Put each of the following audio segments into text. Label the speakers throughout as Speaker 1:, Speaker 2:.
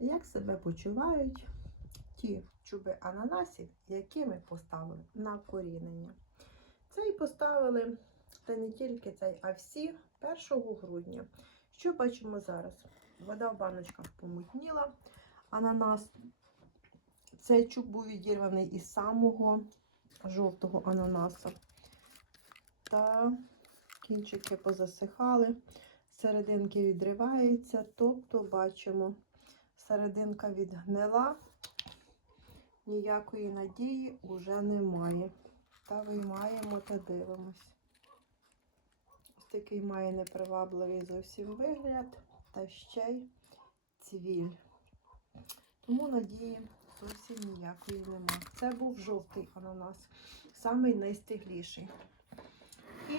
Speaker 1: як себе почувають ті чуби ананасів, які ми поставили на корінення. Цей поставили, та не тільки цей, а всі 1 грудня. Що бачимо зараз? Вода в баночках помутніла, ананас. Цей чуб був відірваний із самого жовтого ананаса. Та кінчики позасихали, серединки відриваються, тобто бачимо, серединка відгнила, ніякої надії вже немає. Та виймаємо та дивимось. Ось такий має непривабливий зовсім вигляд, та ще й цвіль. Тому надії зовсім ніякої нема. Це був жовтий ананас, самий найстигліший.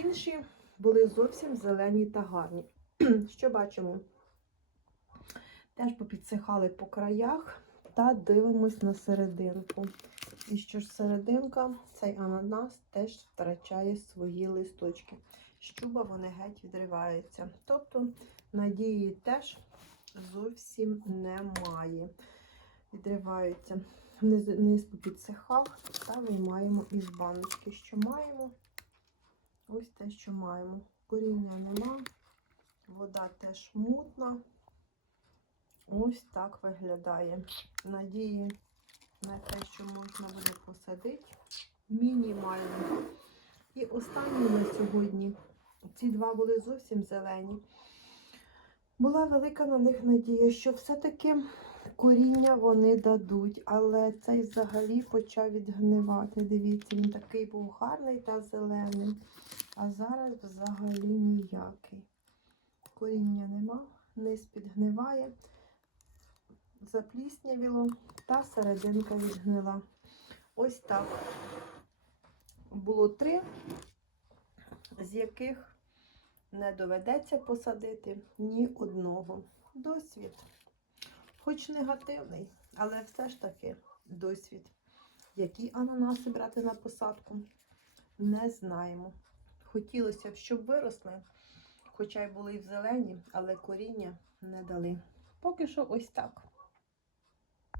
Speaker 1: Інші були зовсім зелені та гарні. Що бачимо? Теж попідсихали по краях та дивимось на серединку. І що ж серединка, цей ананас теж втрачає свої листочки. З чуба вони геть відриваються. Тобто надії теж зовсім немає. Відриваються. Низ попідсихав та виймаємо із баночки. Що маємо? Ось те, що маємо. Коріння нема, вода теж мутна. Ось так виглядає. Надії на те, що можна буде посадити, мінімально. І останні на сьогодні. Ці два були зовсім зелені. Була велика на них надія, що все-таки коріння вони дадуть, але цей взагалі почав відгнивати. Дивіться, він такий був гарний та зелений. А зараз взагалі ніякий. Коріння нема, низ підгниває, запліснявіло та серединка відгнила. Ось так. Було три, з яких не доведеться посадити ні одного. Досвід. Хоч негативний, але все ж таки досвід. Які ананаси брати на посадку, не знаємо. Хотілося б, щоб виросли, хоча й були й в зелені, але коріння не дали. Поки що ось так.